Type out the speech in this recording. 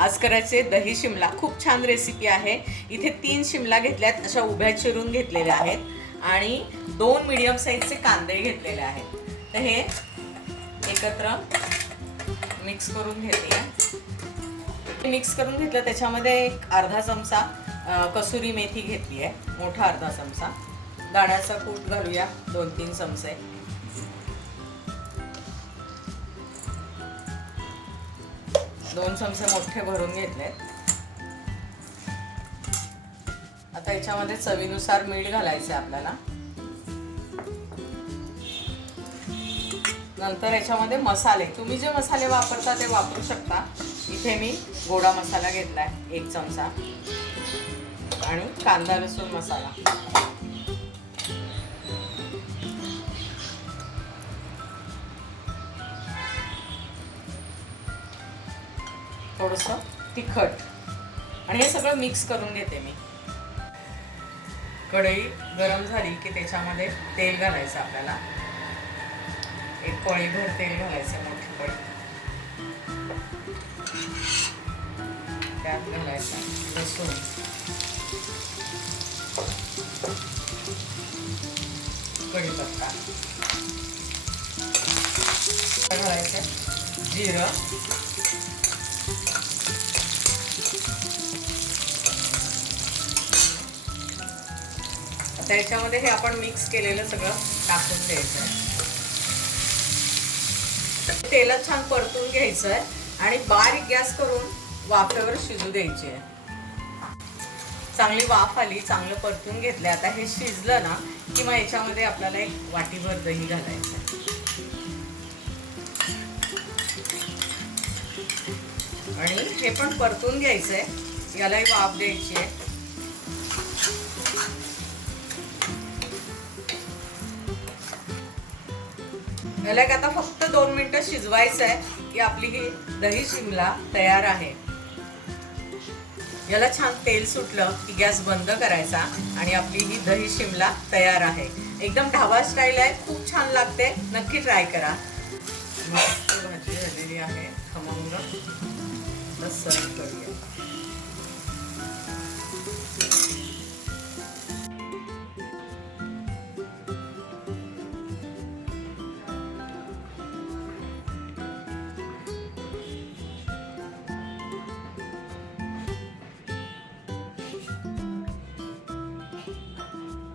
आज करायचे दही शिमला. खूप छान रेसिपी आहे. इथे 3 शिमला घेतल्यात, अशा उभ्या चिरून घेतलेल्या आहेत आणि 2 मीडियम साईजचे कांदे घेतलेले आहेत. तर हे एकत्र मिक्स करून घेते. मिक्स करून घेतलं. त्याच्यामध्ये एक अर्धा चमचा कसुरी मेथी घेतली आहे, मोठा अर्धा चमचा. दाण्याचा कूट घालूया 2-3 चमचे. दोन चमचे मोठे भरून घेतले. आता याच्यामध्ये चवीनुसार मीठ घालायचं आहे आपल्याला. नंतर याच्यामध्ये मसाले, तुम्ही जे मसाले वापरता ते वापरू शकता. इथे मी गोडा मसाला घेतलाय 1 चमचा आणि कांदा लसूण मसाला. थोडंसं तिखट आणि हे सगळं मिक्स करून घेते मी. कढई गरम झाली की त्याच्यामध्ये तेल घालायचं आपल्याला. 1 पळीभर तेल घालायचं, मोठी पळी. त्यात घालायचं लसूण, कढीपत्ता घालायचं, जिरं, आता याच्यामध्ये हे आपण मिक्स केलेलं सगळं टाकून द्यायचं. तेलात छान परतून घ्यायचं आहे आणि बारीक गॅस करून वाफेवर शिजू द्यायची आहे. चांगली वाफ आली, चांगलं परतून घेतलं. आता हे शिजलं ना की मग याच्यामध्ये आपल्याला 1 वाटीभर दही घालायचं आणि हे पण परतून घ्यायचंय. यालाही वाफ द्यायची आहे. याला आता फक्त 2 मिनिटं शिजवायचं आहे की आपली ही दही शिमला तयार आहे. याला छान तेल सुटलं की गॅस बंद करायचा आणि आपली ही दही शिमला तयार आहे. एकदम ढाबा स्टाईल आहे, खूप छान लागते. नक्की ट्राय करा. मस्त भाजी झालेली आहे, खमंग. सर्व करूया.